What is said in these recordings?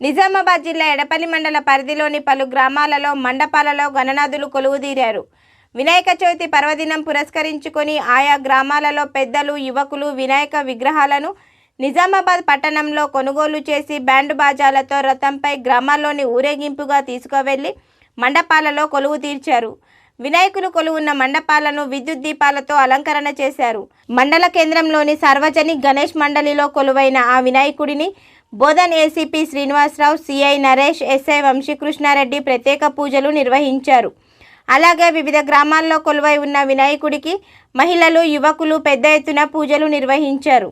నిజామాబాద్ జిల్లా ఎడపల్లి మండల పరిధిలోని పలు గ్రామాలలో మండపాలలో గణనాథులు కొలువుదీరారు. వినాయక చవితి పర్వదినం పురస్కరించుకొని ఆయా గ్రామాలలో పెద్దలు యువకులు వినాయక విగ్రహాలను నిజామాబాద్ పట్టణంలో కొనుగోలు చేసి బ్యాండ్ బాజాలతో రథంపై గ్రామాల్లోని ఊరేగింపుగా తీసుకువెళ్ళి మండపాలలో కొలువు తీర్చారు. వినాయకులు కొలువున్న మండపాలను విద్యుత్ దీపాలతో అలంకరణ చేశారు. మండల కేంద్రంలోని సార్వజనిక్ గణేష్ మండలిలో కొలువైన ఆ వినాయకుడిని Bodhan ACP Srinivasa Rao CI Naresh SI Vamsi Krishna Reddy ప్రత్యేక పూజలు నిర్వహించారు. అలాగే వివిధ గ్రామాల్లో కొలువై ఉన్న వినాయకుడికి మహిళలు యువకులు పెద్ద ఎత్తున పూజలు నిర్వహించారు.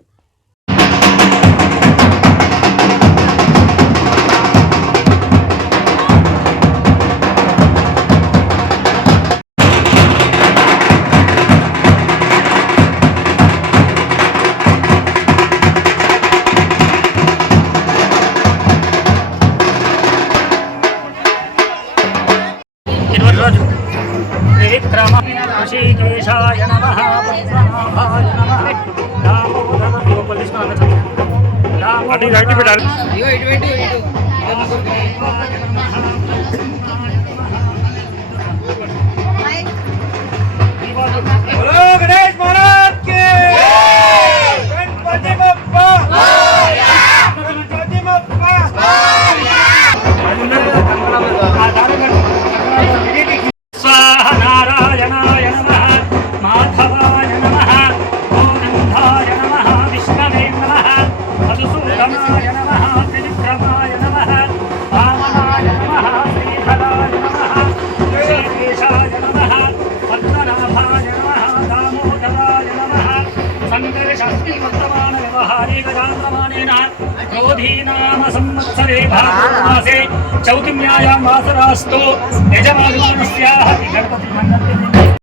ఋషికేశాయ నమ వాళ్ళు వచ్చారు. దామోదరాయ ఇగో ఇటు సంవత్సరే చౌతిన్యాయాం వాసరాస్తు యజమానుస్యాహ గణపతి